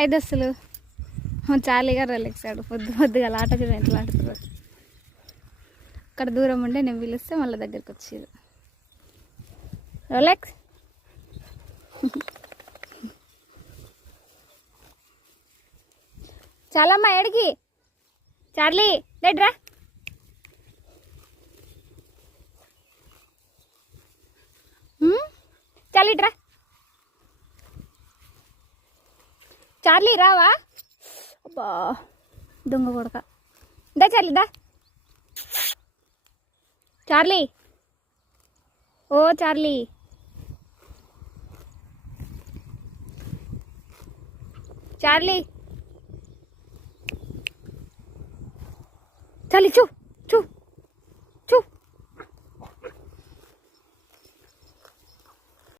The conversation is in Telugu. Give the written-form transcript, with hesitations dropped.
ఐదస్తులు చార్లీ గారు రిలాక్సాడు పొద్దుగా ఆట చూడ ఎట్లా ఆడుతారు. అక్కడ దూరం ఉండే నేను పిలిస్తే మళ్ళీ దగ్గరికి వచ్చేది. రిలాక్స్ చాలమ్మా ఏడికి చార్లీ లేట్రా. చాలిట్రా చార్లీ రావా. అబ్బా దొంగ కొడక. దా చార్లీ దా. చార్లీ ఓ చార్లీ చార్లీ చార్లీ చూ చూ